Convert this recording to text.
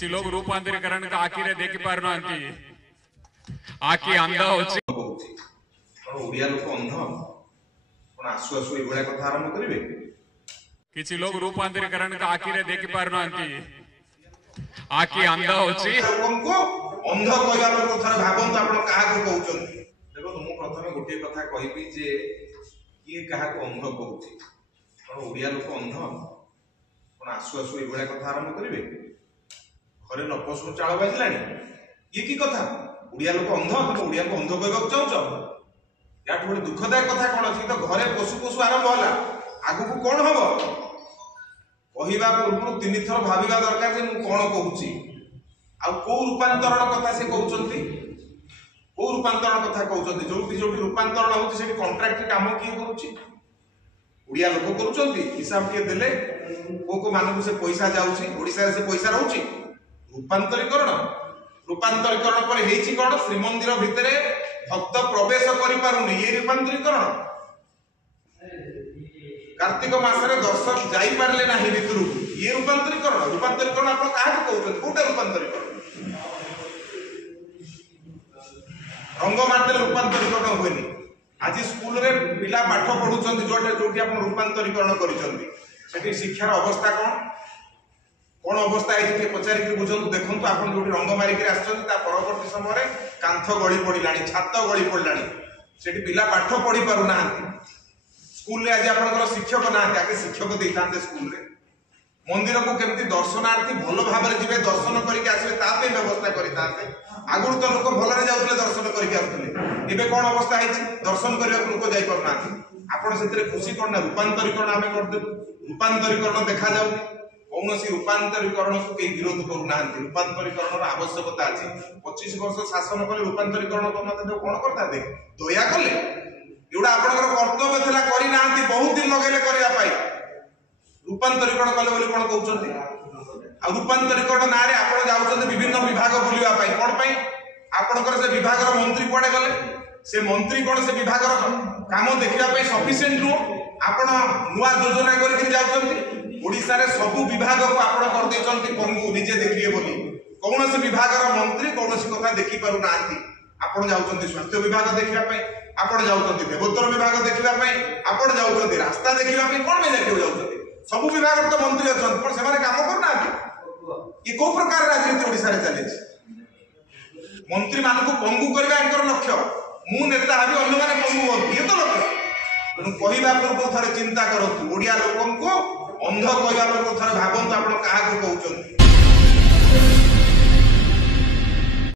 किसी लोग रूपांतरीकरण का आखिरे देखि पार नांती आखि अंधा होची ओडिया लोक अंध कोन आसु आसु ए भलिया कथा आरंभ करिवे किसी लोग रूपांतरीकरण का आखिरे देखि पार नांती आखि अंधा होची लोकको अंध कहया पर थरे भाबंत आपण काहा को कहउछन देखो मु प्रथमे गोटे कथा कहिबी जे किए काहा को अंध कहउछि कोन ओडिया लोक अंध कोन आसु आसु ए भलिया कथा आरंभ करिवे घरे नपसु चाळ बाजिलानी ये की कथा ओडिया लोक अंध तुम ओडिया को अंध कहबा चाहउछ याठ बड़े दुखदायक कथा कौन अच्छी तो घरे पशु पशु आरंभ होला आगु को कौन हम कहवा पूर्व तीन थर भाविबा दरकार जे मु कौन कहूची आ को रूपांतरण कथा से कहउचंती को रूपांतरण कथा कहउचंती जोटी रूपांतरण होची सेठी कॉन्ट्रैक्ट काम की करूची ओडिया लोक करूचंती हिसाब के देले को मानकु से पैसा जाउची ओडिसा रे से पैसा रहउची रूपांतरीकरण पर हेची कोन श्रीमंदिर भितरे भक्त प्रवेश करि पारुनी ये रूपांतरीकरण कार्तिक मासरे दर्शक जाई पारले नाही भितरु ये रूपांतरीकरण आपण काहे कहउछन कोटा रूपांतरीकरण रंग मारते रूपांतरीकरण होइनी आज स्कूल रे पिला पाठ पढुचंती जोटी आपण रूपांतरीकरण करिसंती सेठी शिक्षार अवस्था कौन अवस्था है पचारिक बुझंतु देखंतु आपण जोटी रंग मारिक आछन ता परवर्ती समय रे कांथ गळी पडिलानी छात गळी पडिलानी सेठी पिला पाठ पढी पारु ना स्कूल रे आज आपनकर शिक्षक ना ताके शिक्षक देइतांते स्कूल रे मंदिर को केमती दर्शनार्थी भलो भाबरे जिवे दर्शन करिक आसे ता पे व्यवस्था करितांते आगुर तो लोक भलरे जाउतले दर्शन करिक आउतले एबे कोन अवस्था हैछि दर्शन करिया लोक जाई पारु ना आपण सेतरे खुशी कोन ना रूपांतरीकरण आमे कर दे रूपांतरीकरण देखा जाउ कौन रूपांतरीकरण को कई विरोध करूना रूपांतरीकरण आवश्यकता अच्छी 25 वर्ष शासन कले रूपांतरीकरण करना कौन करता दया कले एवढा आपनकर कर्तव्य थिला करि नांती बहुत दिन लगेले करिया पाई रूपांतरीकरण कले बोली कोन कहउचंती आ रूपांतरीकरण ना रे आपण जाउचंती विभिन्न विभाग बुलिवा पाई कोन पाई आपनकर से विभाग रो मंत्री कोडे गले से मंत्री कोन से विभाग रो काम देखिया पाई सफिशिएंट नो आपण नुवा योजना करि कि जाउचंती ओडिसा रे सबु विभाग को आपण कर देचंती पंगु निजे देखिए बोली कौन से विभाग रो मंत्री कौन सी कथा देखि पारु नांती आपण जाउचंती स्वास्थ्य विभाग देखिया पई आपण जाउचंती देवोत्तर विभाग देखिया पई आपण जाउचंती रास्ता देखिया पई कोन में देखियो जाउचंती सबु विभाग तो मंत्री अछन पर सेमाने काम कर नांती ये को प्रकार राजनीति ओडिसा रे चले मंत्री मान को पंगु करबा एकर लक्ष्य मु नेता हबी अन्य माने पंगु होती ये तो लक्ष्य तेणु कहवा पूर्व थरे चिंता करतु ओडिया लोकन को अंध कहवा पर थरे भाबंतु आपण काहा को कहउचंती।